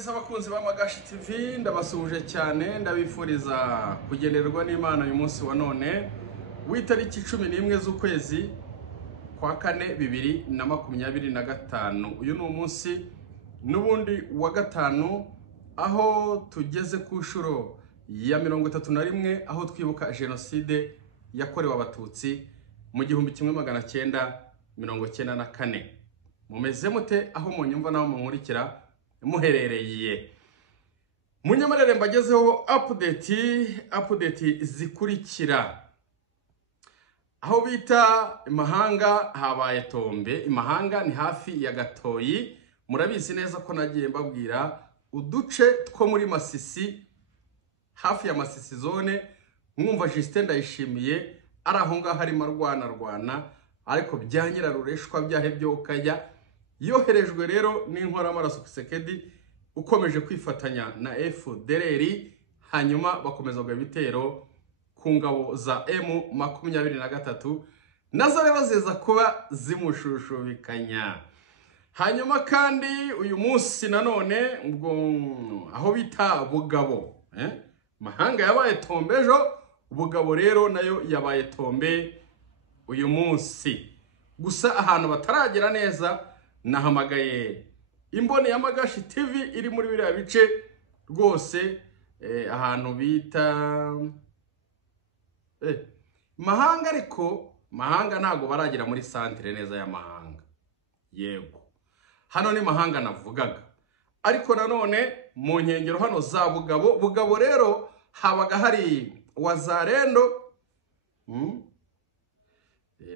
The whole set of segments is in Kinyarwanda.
neza abakunzi ba Magashi TV ndabasuhuje cyane ndabifuriza kugenderwa n'Imana uyu munsi wa none w'itariki 11 z'ukwezi kwa kane 2025. Uyu ni umunsi n'ubundi wa gatanu aho tugeze ku nshuro ya 31 aho twibuka genocide yakorewe abatutsi mu 1994. Mumeze mute aho munyumva naho munkurikira muherereye. Munyamarere mbagezeho update zikurikira. Aho bita Imahanga habaye tombe. Imahanga ni hafi ya Gatoyi. Murabizi neza ko nagiye mbabwira uduce two muri Masisi, hafi ya Masisi zone. Mwumva Justin Ndayishimiye arahonga harimo rwana ariko byanyira rureshwa byahe byo kajya yoherejwe rero n'inkora maraso Kisekedi ukomeje kwifatanya na FDLR, hanyuma bakomeza gwa bitero ku ngabo za M23 nazo rero zeza kuba zimushushubikanya. Hanyuma kandi uyu munsi nanone ubwo aho bita Bugabo, Mahanga yabaye tombe ejo, Bugabo rero nayo yabaye tombe uyu munsi. Gusa ahantu bataragera neza nahamagaye imboni ya Magashi TV iri muri biriya bice rwose, ahantu bita Mahanga, ariko Mahanga ntago baragira muri centre neza ya Mahanga. Yego, hano ni Mahanga navugaga, ariko nanone mu nkengero hano za Bugabo. Bugabo rero habaga hari Wazarendo.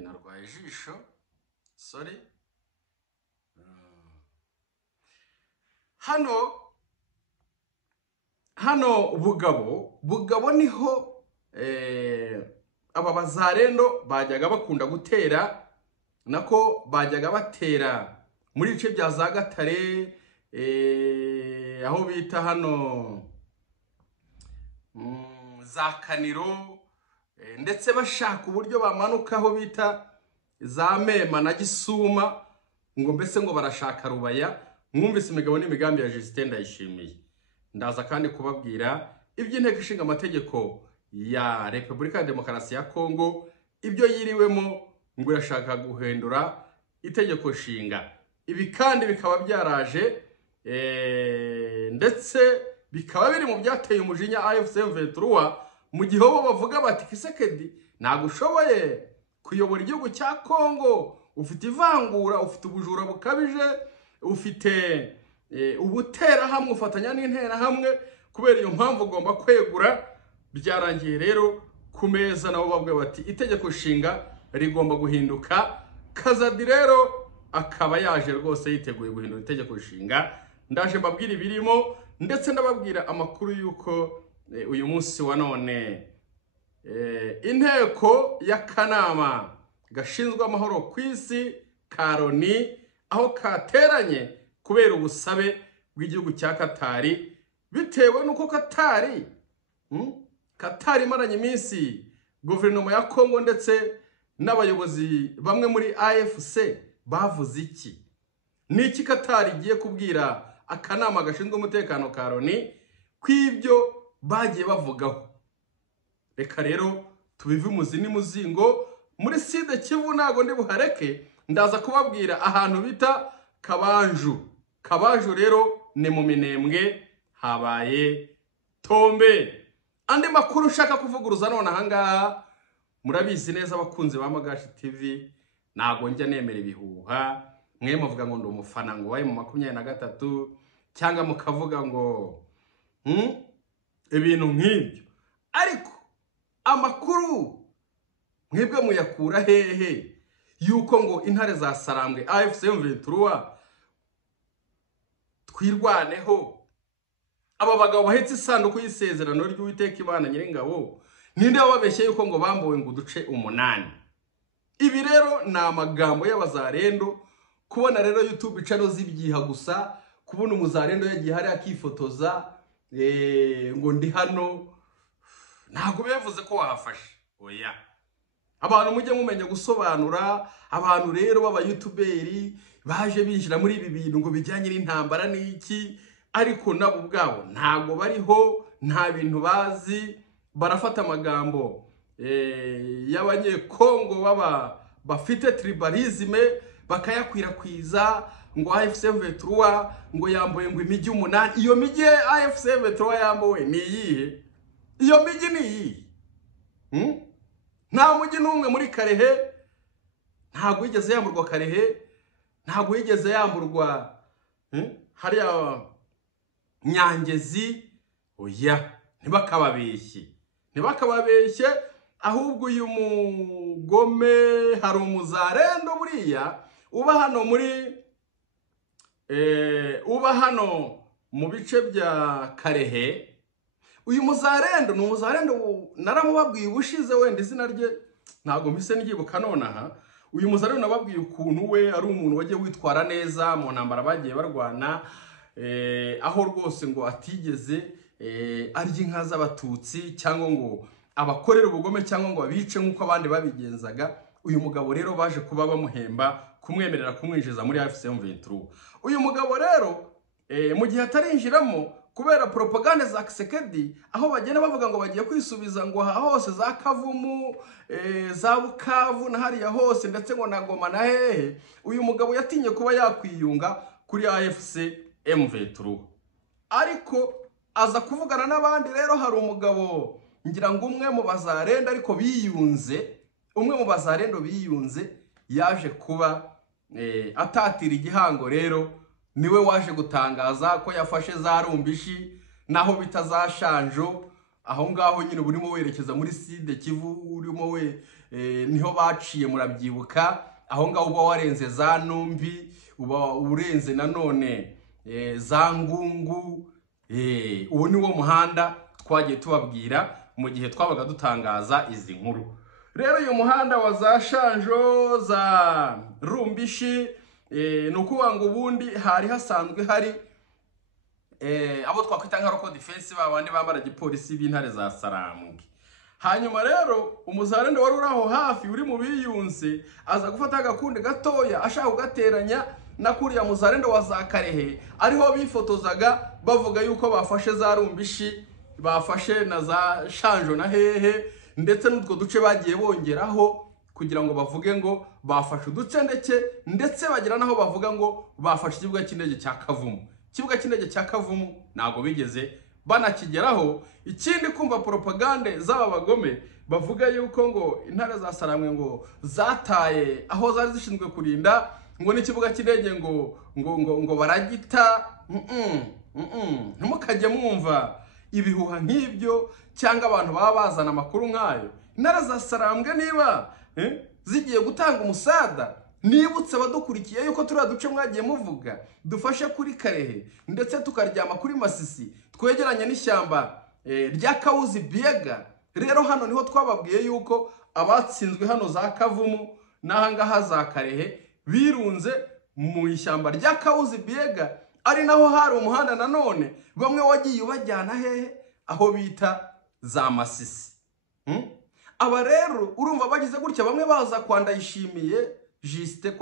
Narwaye ijisho, sorry. Hano Bugabo niho aba Bazarendo bajyaga bakunda gutera, nako bajyaga batera muri bice bya za Gatare, aho bita hano za Kaniro, ndetse bashaka uburyo bamanuka aho bita za Mema na Gisuma, ngo mbese ngo barashaka Rubaya. Mwumvise imigabo n'imigambi ya Justin Ndayishimiye. Ndaza kandi kubabwira iby'inteko ishinga amategeko ya Repubulika ya Demokarasi ya Kongo, ibyo yiriwemo ngo irashaka guhindura itegeko nshinga. Ibi kandi bikaba byaraje ndetse bikaba biri mu byateye umujinya AFC M23, mu gihe bo bavuga bati Kisekedi ntago ushoboye kuyobora igihugu cya Kongo, ufite ivangura, ufite ubujura bukabije, ufite ubutera hamwe, ufatanya n'intera hamwe, kubera iyo mpamvu ugomba kwegura. Byarangiye rero ku meza nabo bavuga bati itegeko nshinga rigomba guhinduka. Kazadi rero akaba yaje rwose yiteguye guhindura itegeko nshinga. Ndaje mbabwira ibirimo ndetse ndababwira amakuru yuko uyu munsi wa none inteko y'akanama gashinzwe amahoro ku isi Karoni aho kateranye kubera ubusabe bw'igihugu cya Katari, bitewe nuko Katari maranye iminsi guverinoma ya Kongo ndetse n'abayobozi bamwe muri AFC bavuze iki. Niki Katari igiye kubwira akanama gashinzwe umutekano Karoni kw'ibyo bagiye bavugaho? Reka rero tubive umuzi n'umuzingo muri Side Kivu, nago ndi buhareke. Ndaza kubabwira ahantu bita Kabanju rero ni mu Minembwe habaye tombe. Andi makuru ushaka kuvuguruza none ahangaha, murabizi neza abakunzi ba Magashi TV nago njya nemera ibihuha. Mwe muvuga ngo ndi umufana ngo waye mu 23 cyangwa mukavuga ngo ibintu nk'ibyo, ariko amakuru mwebwe muyakura hehe yuko ngo intare za Sarambwe AFC M23 twirwaneho? Aba bagabo bahetse isanduku y'isezerano ry'Uwiteka Imana Nyiringabo, ninde wababeshye yuko ngo bambowe ngo duce 8? Ibi rero ni amagambo y'Abazarendo. Kubona rero YouTube channel zibyiha gusa, kubona umuzarendo yagiye hari akifotoza ngo ndi hano, ntago bivuze ko wahafashe. Oya, abantu mujye mumenya gusobanura. Abantu rero baba YouTuberi baje binjira muri ibi bintu ngo bijyanye n'intambara n'iki, ariko nabo ubwabo ntago bariho, nta bintu bazi, barafata amagambo y'abanyekongo bafite tribalisme bakayakwirakwiza ngo AFC M23 ngo yamboye ngo imijyi 8. Iyo mijyi AFC M23 yambowe ni iyihe? Iyo mijyi ni iyi? Nta mujyi n'umwe muri Karehe, ntago yigeze yamburwa Karehe, ntago yigeze yamburwa hariya Nyangezi. Oya, ntibakababeshye, ahubwo uyu mugome hari umuzarendo buriya uba hano mu bice bya Karehe. Uyu muzarendo ni umuzarendo naramubabwiye ubushize, wenda izina rye ntago mpise ngibuka nonaha. Uyu muzarendo nababwiye ukuntu we ari umuntu wagiye witwara neza mu ntambara bagiye barwana, aho rwose ngo atigeze arya inka z'abatutsi cyangwa ngo abakorera ubugome cyangwa ngo abice nk'uko abandi babigenzaga. Uyu mugabo rero baje kuba bamuhemba kumwemerera kumwinjiza muri AFC M23. Uyu mugabo rero mu gihe atarinjiramo kubera propaganda za Kisekedi, aho bagenda bavuga ngo bagiye kwisubiza ngo hose za Kavumu, za Bukavu na hariya hose ndetse ngo na Goma na hehe, uyu mugabo yatinye kuba yakwiyunga kuri AFC M23. Ariko aza kuvugana n'abandi. Rero hari umugabo ngira ngo umwe mu bazarendo ariko biyunze, yaje kuba atatira igihango. Rero niwe waje gutangaza ko yafashe za Rumbishi naho bita za Shanjo, aho ngaho nyine burimo werekeza muri Sud Kivu, urimo niho baciye murabyibuka. Aho ngaho uba warenze za Numbi, uba urenze nanone za Ngungu. Uwo ni wo muhanda twagiye tubabwira mu gihe twabaga dutangaza izi nkuru. Rero uyu muhanda wa za Shanjo, za Rumbishi, nukuvuga ngo ubundi hari hasanzwe hari abo twakwita nka local defense, babandi bambara gipolisi b'intare za Sarambwe. Hanyuma rero umuzarendo wari uraho hafi uri mu biyunze aza gufata agakundi gatoya ashaka kugateranya na kuriya muzarendo wa za Karehe, ariho bifotozaga bavuga yuko bafashe za Rumbishi, bafashe na za Shanjo na hehe, ndetse n'utwo duce bagiye bongeraho kugira ngo bavuge ngo bafashe uduce ndetse bagira naho bavuga ngo bafashe ikibuga cy'indege cya Kavumu. Ikibuga cy'indege cya Kavumu ntago bigeze banakigeraho. Ikindi kumva propagande z'aba bagome bavuga yuko ngo intare za Sarambwe ngo zataye aho zari zishinzwe kurinda ngo n'ikibuga cy'indege ngo baragita. Ntimukajye mwumva ibihuha nk'ibyo cyangwa abantu baba bazana amakuru nk'ayo. Intare za Sarambwe niba zigiye gutanga umusada, nibutse badukurikiye yuko turiya duce mwagiye muvuga dufashe kuri Karehe ndetse tukaryama kuri Masisi, twegeranye n'ishyamba rya Kauzi Biega. Rero hano niho twababwiye yuko abatsinzwe hano za Kavumu n'ahangaha za Karehe birunze mu ishyamba rya Kauzi Biega, ari naho hari umuhanda nanone bamwe wagiye ubajyana hehe, aho bita za Masisi. Aba rero urumva bagize gutya, bamwe baza kwa Ndayishimiye Justin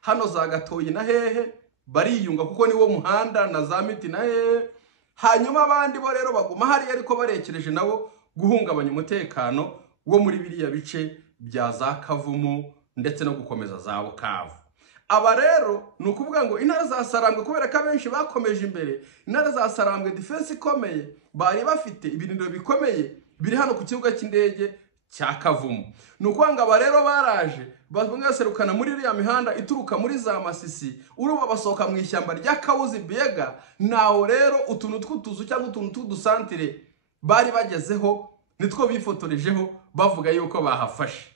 hano za Gatoyi na hehe, bariyunga kuko niwo muhanda na za Miti na hehe. Hanyuma abandi bo rero baguma hari ariko barekereje nabo guhungabanya umutekano wo muri biriya bice bya za Kavumu ndetse no gukomeza za Bukavu. Aba rero nukuvuga ngo intare za Sarambwe kubera ko abenshi bakomeje imbere, intare za Sarambwe defense ikomeye bari bafite ibirindiro bikomeye biri hano ku kibuga cy'indege cya Kavumu. Nukuvuga ngo aba rero baraje baserukana muri iriya mihanda ituruka muri za Masisi, uruba basohoka mu ishyamba rya Kauzi Biega. Naho rero utuntu tw'utuzu cyangwa utuntu tw'udusantire bari bagezeho nitwo bifotorejeho bavuga yuko bahafashe.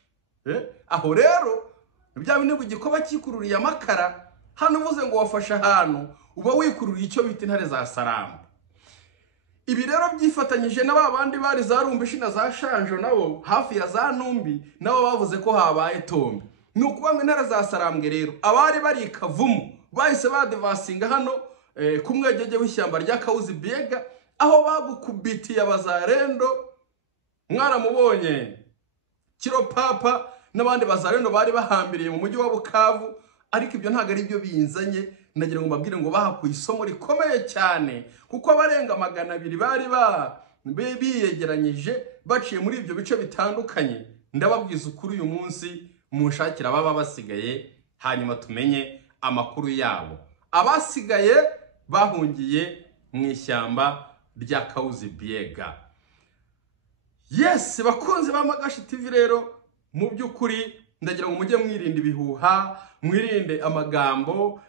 Aho rero bya bintu gikoba kikururiye amakara, hano uvuze ngo wafashe ahantu uba wikururiye icyo bita intare za Sarambwe. Ibi rero byifatanyije na babandi bari za Rumbishi na za Shanjo nabo hafi ya za Numbi, nabo bavuze ko habaye tombe. Nukuvuga ngo intare za Sarambwe rero abari bari Kavumu bahise badevasinga hano kumwegeje w'ishyamba rya Kauzi Biega, aho bagukubitiye abazarendo. Mwaramubonye Kiro Papa n'abandi bazarendo bari bahambiriye mu mujyi wa Bukavu, ariko ibyo ntago ari byo binzanye. ndagira ngo mbabwire ngo bahakuye isomo rikomeye cyane, kuko abarenga 200 bari biyegeranyije baciye muri ibyo bice bitandukanye. Ndababwiza ukuri uyu munsi mushakira baba basigaye, hanyuma tumenye amakuru yabo. Abasigaye bahungiye mu ishyamba rya Kauzi Biega. Yes, bakunze ba Magashi TV rero, mu by'ukuri ndagira ngo mujye mwirinda ibihuha, mwirinde amagambo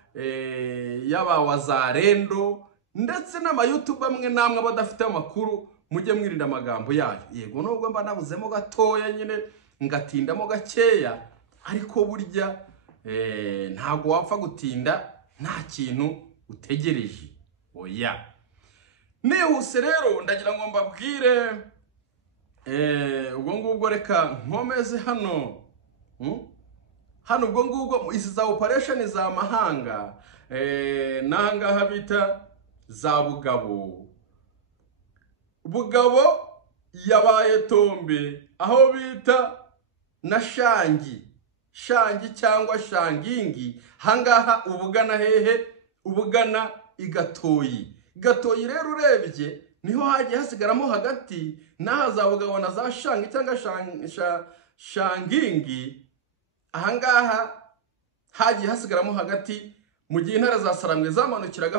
y'abawazarendo ndetse n'ama YouTube amwe namwe badafite amakuru, mujye mwirinda amagambo yayo. Yego nubwo mba nabuzemo gatoya nyine ngatindamo gakeya, ariko burya ntago wapfa gutinda nta kintu utegereje. Oya, nihuse rero ndagira ngo mbabwire ubwo ngubwo reka nkomeze hano. Hano ubwo ngubwo izi za operation za mahanga nahangaha bita za Bugabo yabaye Tombe, aho bita na Shangi cyangwa Shangingi. Hangaha ubugana hehe? Ubugana igatoyi. Gatoyi rero urebye niho hagiye hasigaramo hagati, naha za Bugabo na za Shangi cyangwa Shangingi. Ahangaha hagiye hasigaramo hagati mu gihe intara za Sarambwe zamanukiraga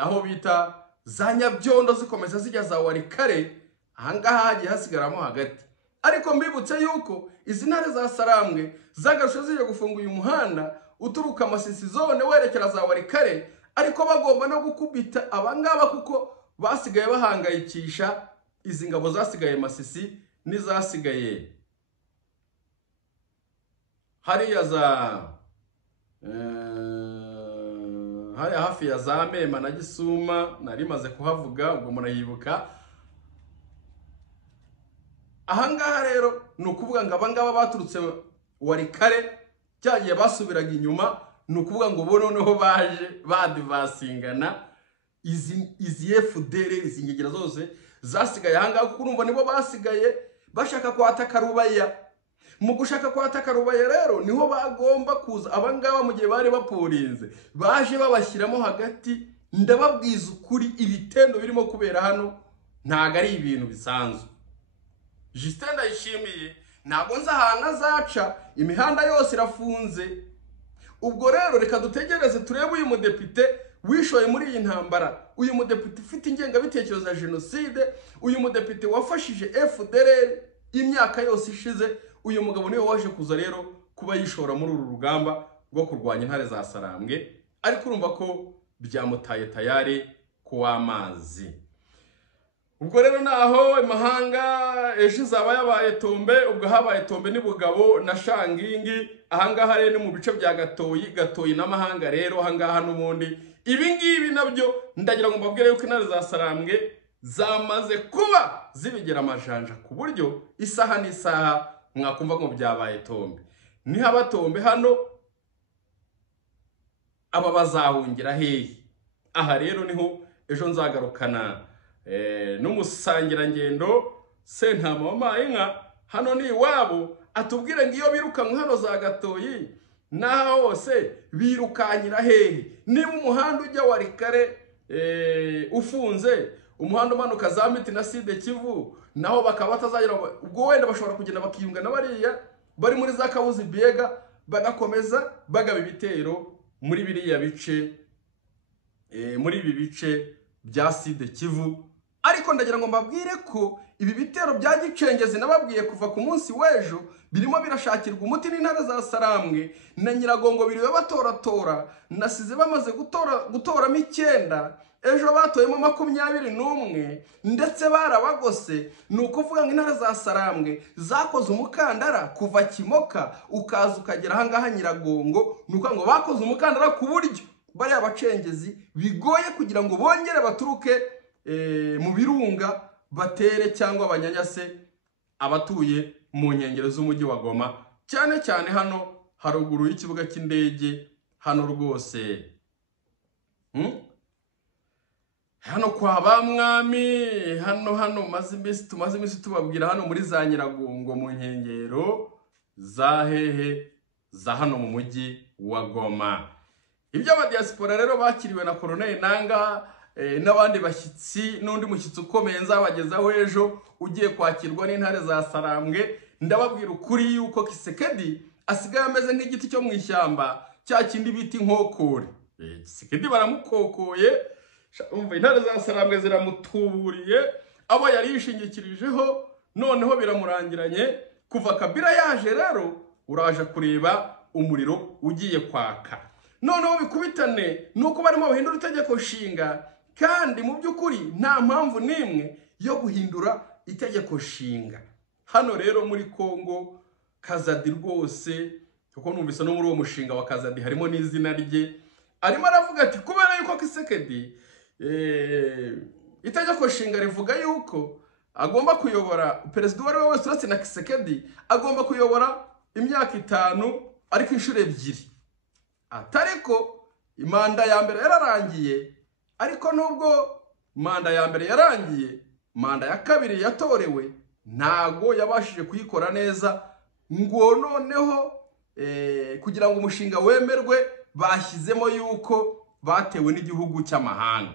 aho bita za Nyabyondo zikomeza zijya za Warikare. Ahangaha hagiye hasigaramo hagati, ariko mbibutse yuko izi ntare za Sarambwe zagarusha zije gufunga uyu muhanda uturuka Masisi zone werekera za Warikare, ariko bagomba no gukubita abangaba kuko basigaye bahangayikisha izi ngabo zasigaye Masisi n'izasigaye hariya hariya hafi ya za Mema na Gisuma. Narimaze kuhavuga ubwo murayibuka. Ahangaha rero ni ukuvuga ngo abangaba baturutse Warikare cyagiye basubiraga inyuma, ni ukuvuga ngo bo noneho baje badivasingana izi FDR, izi ngegera zose zasigaye ahangaha, kuko urumva nibo basigaye bashaka kwataka Rubaya. Mu gushaka kwataka Rubaya rero niho bagomba kuza abangaba mu gihe bari bapurinze, baje babashyiramo hagati. Ndababwiza ukuri ibitendo birimo kubera hano ntago ari ibintu bisanzwe. Justin Ndayishimiye ntago nzi ahantu azaca, imihanda yose irafunze. Ubwo rero reka dutegereze turebe uyu mudepite wishoye muri iyi ntambara, uyu mudepite ufite ingengabitekerezo ya jenoside, uyu mudepite wafashije FDR imyaka yose ishize. Uyu mugabo niwe waje kuza rero kuba yishora muri uru rugamba rwo kurwanya intare za Sarambwe, ariko urumva ko byamutaye tayari kuw'amazi. Ubwo rero naho imahanga ejo zaba yabaye Tombe, ubwo habaye Tombe ni Bugabo na Shangingi. Ahangaha rero ni mu bice bya Gatoyi n'amahanga rero. Ahangaha n'ubundi ibi ngibi nabyo ndagira ngo mbabwire yuko intare za Sarambwe zamaze kuba zibigera amajanja, ku buryo isaha n'isaha mwakumva ngo byabaye Tombe. Nihaba Tombe hano aba bazahungira hehe? Aha rero niho ejo nzagarukana n'umusangirangendo Sentama w'Amayinka. Hano ni iwabo, atubwire ngo iyo birukanwe hano za Gatoyi naho hose birukanyira hehe? Niba umuhanda ujya Warikare ufunze, umuhanda umanuka za Miti na Side Kivu naho bakaba batazagira, ubwo wenda bashobora kugenda bakiyunga na bariya bari muri za Kauzi Biega, bagakomeza bagaba ibitero muri biriya bice muri ibi bice bya Side Kivu. Ariko ndagira ngo mbabwire ko ibi bitero bya Gicengezi nababwiye kuva ku munsi w'ejo birimo birashakirwa umuti n'intare za Sarambwe na Nyiragongo. Biriwe batoratora, nasize bamaze gutoramo 9, ejo batoyemo 21 ndetse barabagose. Ni ukuvuga ngo intare za Sarambwe zakoze umukandara kuva Kimoka ukaza ukagera ahangaha Nyiragongo. Ni ukuvuga ngo bakoze umukandara ku buryo bari abacengezi bigoye kugira ngo bongere baturuke mu birunga batere cyangwa banyanyase abatuye mu nkengero z'umujyi wa Goma, cyane cyane hano haruguru y'ikibuga cy'indege hano rwose. Hano kwa Bamwami, hano tumaze iminsi tubabwira hano muri za Nyiragongo mu nkengero za hehe za hano mu mujyi wa Goma. ibyo abadiaspora rero bakiriwe na Colonel Nanga n'abandi bashyitsi n'undi mushyitsi ukomeye nzabagezaho ejo ugiye kwakirwa n'intare za Sarambwe. Ndababwira ukuri yuko Kisekedi asigaye ameze nk'igiti cyo mu ishyamba cya kindi biti nkokore. Kisekedi baramukokoye, umva intare za Sarambwe ziramutuburiye, abo yari yishingikirijeho noneho biramurangiranye. Kuva Kabila yaje rero uraje kureba umuriro ugiye kwaka. Noneho bikubitane nuko barimo bahindura itegeko nshinga, kandi mu by'ukuri nta mpamvu nimwe yo guhindura itegeko nshinga. Hano rero muri Kongo Kazadi rwose, kuko numvise no muri uwo mushinga wa Kazadi harimo n'izina rye, arimo aravuga ati kubera yuko Kisekedi itegeko nshinga rivuga yuko agomba kuyobora perezida wari wese uretse na Kisekedi agomba kuyobora imyaka 5 ariko inshuro 2. Atariko imanda ya mbere yararangiye, ariko nubwo manda ya mbere yarangiye, manda ya kabiri yatorewe ntago yabashije kuyikora neza. Ngo noneho kugira ngo umushinga wemerwe bashyizemo yuko batewe n'igihugu cy'amahanga.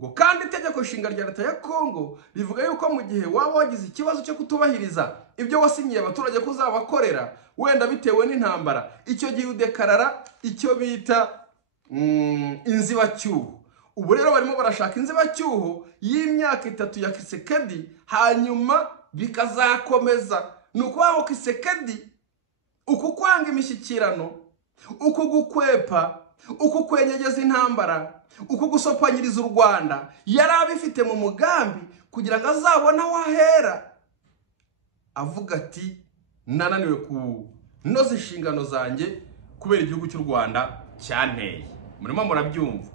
Ngo kandi itegeko nshinga rya leta ya Kongo rivuga yuko mu gihe waba wagize ikibazo cyo kutubahiriza ibyo wasinyiye abaturage ko uzabakorera wenda bitewe n'intambara, icyo gihe udekarara icyo bita inzibacyuho. Ubu rero barimo barashaka inzibacyuho y'imyaka 3 ya Kisekedi, hanyuma bikazakomeza. Nuko aho Kisekedi uku kwanga imishyikirano, uku gukwepa, uku kwenyegeza intambara, uku gusopanyiriza u Rwanda yari abifite mu mugambi kugira ngo azabona wahera avuga ati nananiwe kunoza inshingano zanjye kubera igihugu cy'u Rwanda cyanteye. Murimo murabyumva.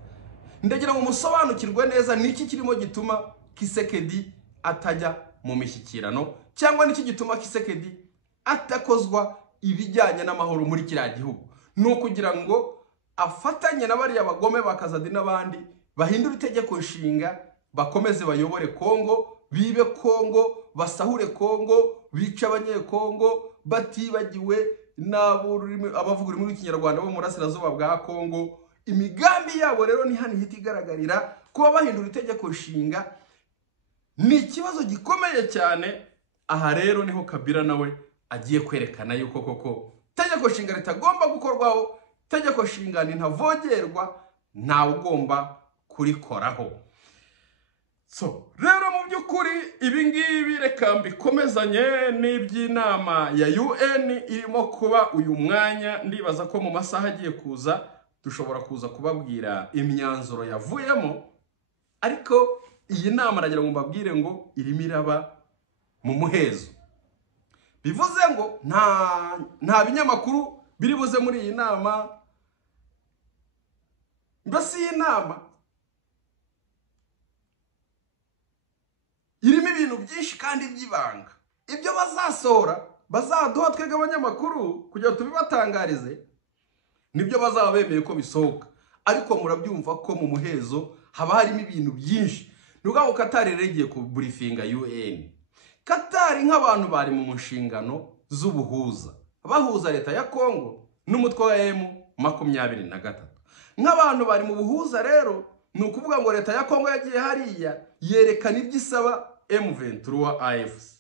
Ndagira ngo musobanukirwe neza niki kirimo gituma Kisekedi atajya mu mishyikirano, cyangwa niki gituma Kisekedi atakozwa ibijyanye n'amahoro muri kiriya gihugu. No kugira ngo afatanye na bariya bagome bakazadi n'abandi bahindura itegeko nshinga, bakomeze bayobore Kongo, bibe Kongo, basahure Kongo, bica abanyekongo, batibagiwe abavuga ururimi rw'Ikinyarwanda bo mu burasirazuba bwa Kongo. Imigambi yabo rero ni hano ihita igaragarira. Kuba bahindura itegeko nshinga ni ikibazo gikomeye cyane. Aha rero niho Kabila nawe agiye kwerekana yuko koko itegeko nshinga ritagomba gukorwaho, itegeko nshinga ni ntavogerwa, ntawe ugomba kurikoraho. So rero mu by'ukuri ibi ngibi reka mbikomezanye n'iby'inama ya UN irimo kuba uyu mwanya. Ndibaza ko mu masaha agiye kuza dushobora kuza kubabwira imyanzuro yavuyemo, ariko iyi nama nagira ngo mbabwire ngo irimo iraba mu muhezo. Bivuze ngo nta binyamakuru biri buze muri iyi nama. Mbese iyi nama irimo ibintu byinshi kandi by'ibanga. Ibyo bazasohora bazaduha twebwe abanyamakuru kugira ngo tubibatangarize, nibyo bazaba bemeye ko bisohoka. Ariko murabyumva ko mu muhezo haba harimo ibintu byinshi. Nubwo Qatar regiye ku briefinga UN. Qatar nk'abantu bari mu nshingano z'ubuhuza, bahuza leta ya Kongo n'umutwe wa M23. Nk'abantu bari mu buhuza rero ni ukuvuga ngo leta ya Kongo yagiye hariya yerekana ibyo isaba M23 AFC.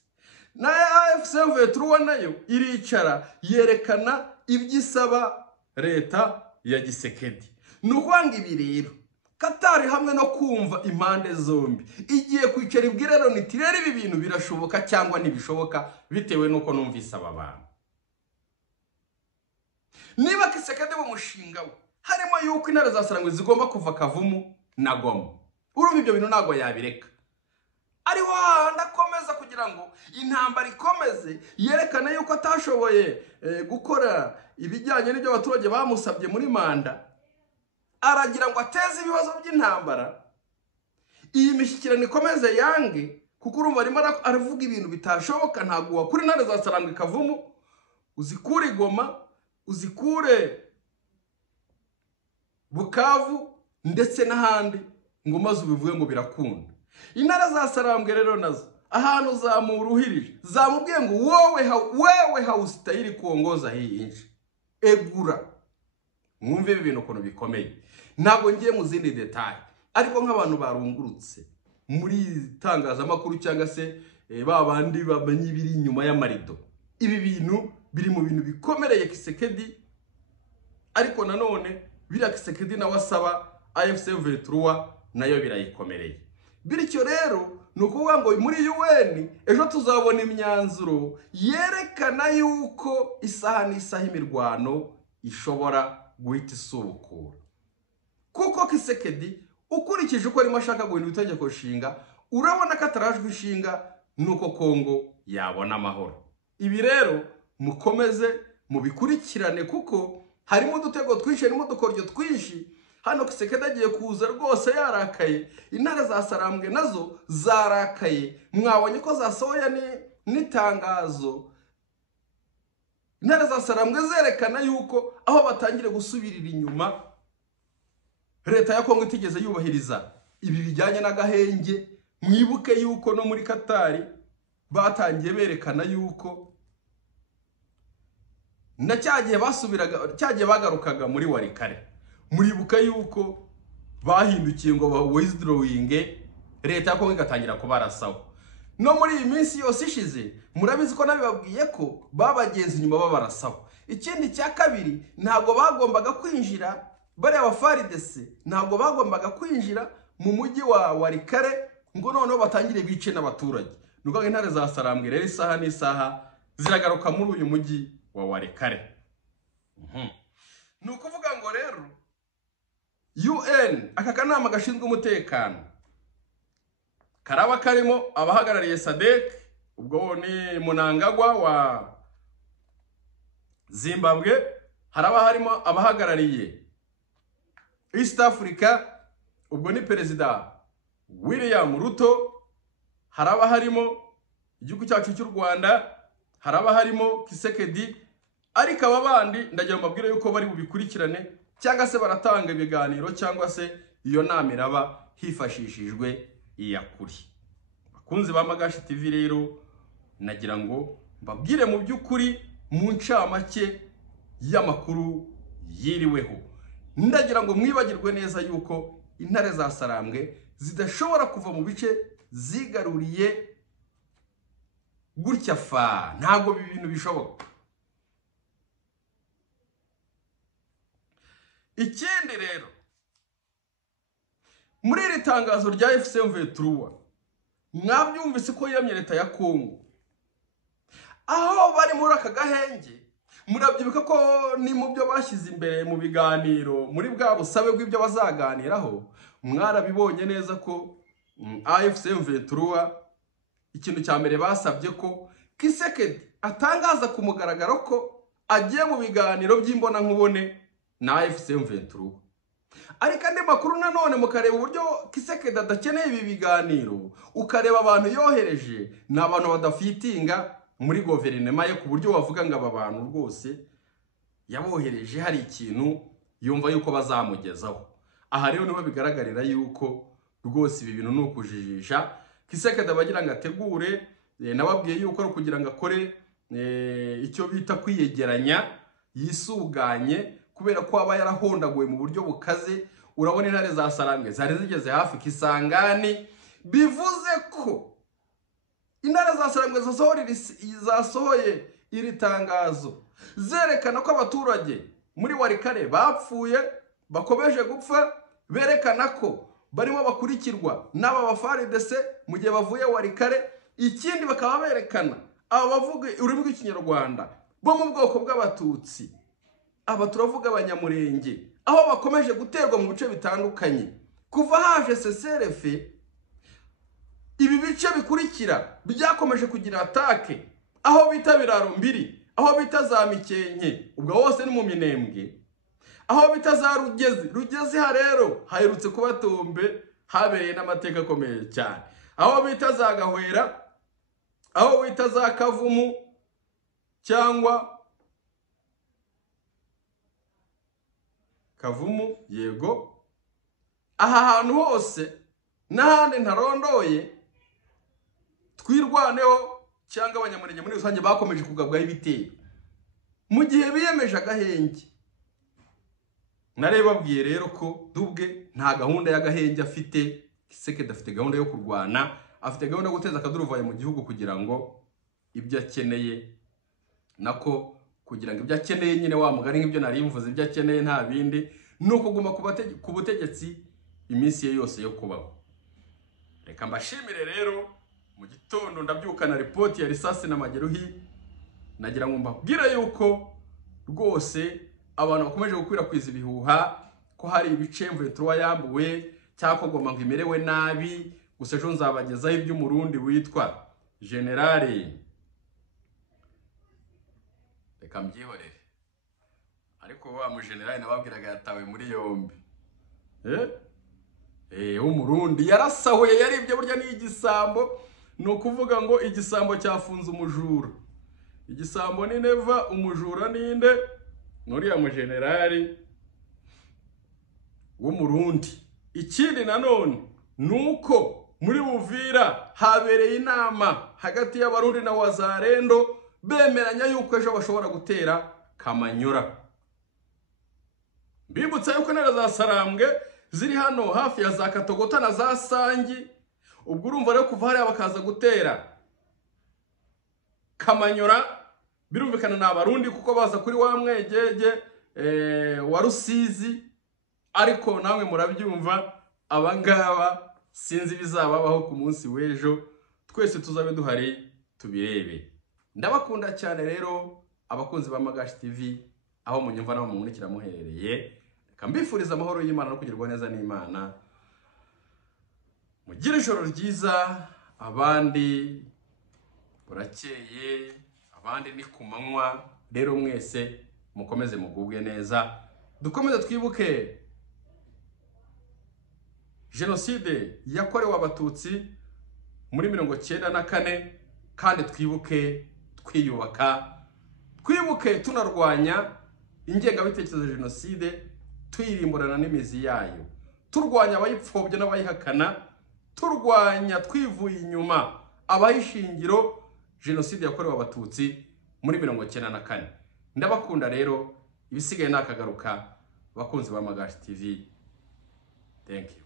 Na AFC M23 nayo iricara yerekana ibyo isaba leta ya Gisekedi. Nukwanga ibi rero Qatar hamwe no kumva impande zombi igiye kwicara ibwira rero niti rero ibi bintu birashoboka cyangwa ntibishoboka bitewe nuko numvise aba bantu. Niba Kisekedi mu mushinga we harimo yuko intare za Sarangwe zigomba kuva Kavumu na Goma, urumva ibyo bintu ntago yabireka. Ariho ndakomeza kugira ngo intambara ikomeze, yerekana yuko atashoboye gukora ibijyanye n'ibyo abaturage bamusabye muri manda. Aragira ngo ateze ibibazo by'intambara, iyi mishyikirano ikomeze yange, kuko urumva arimo aravuga ibintu bitashoboka. Ntago wakuri intare za Sarangwe Kavumu, uzikure Goma, uzikure Bukavu ndetse n'ahandi ngo maze ubivuge ngo birakunda. Intare za Sarangwe rero nazo ahantu zamuruhirije zamubwiye ngo wewe haustahili kuongoza hii nchi, egura. mwumve ibi bintu ukuntu bikomeye. Ntabwo ngiye mu zindi detail, ariko nk'abantu barungurutse muri tangazamakuru cyangwa se babandi bamenye ibiri inyuma y'amarido, ibi bintu biri mu bintu bikomereye Kisekedi, ariko nanone biriya Kisekedi nawe asaba AFC M23 nayo birayikomereye. Bityo rero nukuvuga ngo muri UN ejo tuzabona imyanzuro yerekana yuko isaha n'isaha imirwano ishobora guhita isubukura, kuko Kisekedi ukurikije uko arimo ashaka guhindura itegeko nshinga, urabona ko atarajwe inshinga nuko Kongo yabona amahoro. Ibi rero mukomeze mubikurikirane, kuko harimo udutego twinshi, harimo udukoryo twinshi. Hano Kisekedi agiye kuza rwose yarakaye, intare za Sarambwe nazo zarakaye. Mwabonye ko zasohoye n'itangazo, intare za Sarambwe zerekana yuko aho batangire gusubirira inyuma, leta ya Kongo itigeze yubahiriza ibi bijyanye n'agahenge. Mwibuke yuko no muri Katari batangiye berekana yuko na cyagiye basubiraga, cyagiye bagarukaga muri Warikare. Muribuka yuko bahindukiye ngo ba withdrawing, leta ya Kongo igatangira kubarasaho. No muri iyi minsi yose ishize murabizi ko nabibabwiye ko babagenzi nyuma babarasaho. Ikindi cya kabiri, ntabwo bagombaga kwinjira, bari abafaridese ntabwo bagombaga kwinjira mu mujyi wa Warikare ngo noneho batangire bice n'abaturage. Nuko intare za Sarambwe rero isaha n'isaha ziragaruka muri uyu mujyi wa Warikare. Nukuvuga ngo rero UN, aka kanama gashinzwe umutekano, karaba karimo abahagarariye SADC, ubwo ni Mnangagwa wa Zimbabwe, haraba harimo abahagarariye East Africa, ubwo ni Perezida William Ruto, haraba harimo igihugu cyacu cy'u Rwanda, haraba harimo Kisekedi. Ariko aba bandi ndagira mbabwire yuko bari bubikurikirane cyangwa se baratanga ibiganiro, cyangwa se iyo nama iraba hifashishijwe iyakuri. Bakunzi ba Magashi TV rero nagira ngo mbabwire mu by'ukuri mu ncamake y'amakuru yiriweho. Ndagira ngo mwibagirwe neza yuko intare za Sarambwe zidashobora kuva mu bice zigaruriye gutya fa, ntabwo ibintu bishoboka. Ikindi rero, muri iri tangazo rya AFC M23 mwabyumvise ko yamye leta ya Kongo, aho bari muri aka gahenge. Murabyibuka ko ni mu byo bashyize imbere mu biganiro, muri bwa busabe bw'ibyo bazaganiraho, mwarabibonye neza ko AFC M23 ikintu cya mbere basabye ko Kisekedi atangaza ku mugaragaro ko agiye mu biganiro by'imbona nkubone na AFC M23. Ariko andi makuru nanone mukareba uburyo Kisekedi adakeneye ibi biganiro, ukareba abantu yohereje ni abantu badafitinga muri guverinoma ye, ku buryo wavuga ngo aba bantu rwose yabohereje hari ikintu yumva yuko bazamugezaho. Aha rero niho bigaragarira yuko rwose ibi bintu ni ukujijisha. Kisekedi abagira ngo ategure, nababwiye yuko ari kugira ngo akore icyo bita kwiyegeranya, yisuganye, kubera ko aba yarahondaguwe mu buryo bukaze. Urabona intare za Sarambwe zari zigeze hafi Kisangani, bivuze ko intare za Sarambwe zasohoye iri tangazo zerekana ko abaturage muri Warikare bapfuye, bakomeje gupfa, berekana ko barimo bakurikirwa n'aba bafaridese mu gihe bavuye Warikare. Ikindi bakaba berekana aba bavuga ururimi rw'ikinyarwanda bo mu bwoko bw'abatutsi, aba turavuga abanyamurenge, aho bakomeje guterwa mu bice bitandukanye kuva haje CCRF. Ibi bice bikurikira byakomeje kugira atake, aho bita Biraro Mbiri, aho bita za Mikenke, ubwo hose ni mu Minembwe, aho bita za Rugezi ha rero haherutse kuba Tombe, habereye n'amateka akomeye cyane, aho bita za Gahwera, aho bita za Kavumu cyangwa Kavumu, yego. Aha hantu hose n'ahandi ntarondoye, twirwaneho cyangwa abanyamurenge muri rusange bakomeje kugabwaho ibitero mu gihe biyemeje agahenge. narebabwiye rero ko Dubwe nta gahunda y'agahenge afite. Kisekedi afite gahunda yo kurwana, afite gahunda yo guteza akaduruvayo mu gihugu kugira ngo ibyo akeneye nako kugira ngo ibyo akeneye nyine wa mugari nk'ibyo nari mvuze, ibyo akeneye nta bindi nuko guma ku butegetsi iminsi ye yose yo kubaho. Reka mbashimire rero, mu gitondo ndabyukana report ya risasi na mageruhi, nagira ngo mbabwire yuko rwose abantu bakomeje gukwirakwiza ibihuha ko hari ibice M23 yambuwe cyangwa Goma ngo imerewe nabi. Gusa ejo nzabagezaho iby'umurundi witwa Generale, reka mbyihorere, ariko wa mu generale nababwiraga yatawe muri yombi. Umurundi yarasahuye, yaribye burya ni igisambo. Ni ukuvuga ngo igisambo cyafunze umujura. Igisambo ni neva, umujura ninde? Nuriya mu generale w'umurundi. Ikindi nanone nuko muri Uvira habereye inama hagati y'abarundi na wazarendo, bemeranya yuko ejo bashobora gutera Kamanyura. Mbibutsa yuko ntara za Sarambwe ziri hano hafi ya za Katogota na za Sangi. Ubwo urumva rero kuva hariya bakaza gutera Kamanyura, birumvikana na abarundi kuko baza kuri wa mwegege wa Rusizi. Ariko namwe murabyumva, abangaba sinzi bizababaho ku munsi w'ejo. Twese tuzabe duhari tubirebe. Ndabakunda cyane rero abakunzi ba Magashi TV, aho munyumva naho mumunukira muherereye. Reka mbifuriza amahoro y'Imana no kugirirwa neza n'Imana. Mugire ijoro ryiza, abandi burakeye, abandi ni kumanywa. Rero mwese mukomeze mugubwe neza, dukomeze twibuke Jenoside yakorewe abatutsi muri 1994, kandi twibuke twiyubaka, twibuke tunarwanya ingengabitekerezo ya Jenoside, tuyirimburana n'imizi yayo, turwanya abayipfobya n'abayihakana, turwanya twivuye inyuma abayishingiro Jenoside yakorewe abatutsi muri 1994. Ndabakunda rero, ibisigaye nakagaruka bakunzi ba Magashi TV. Thank you.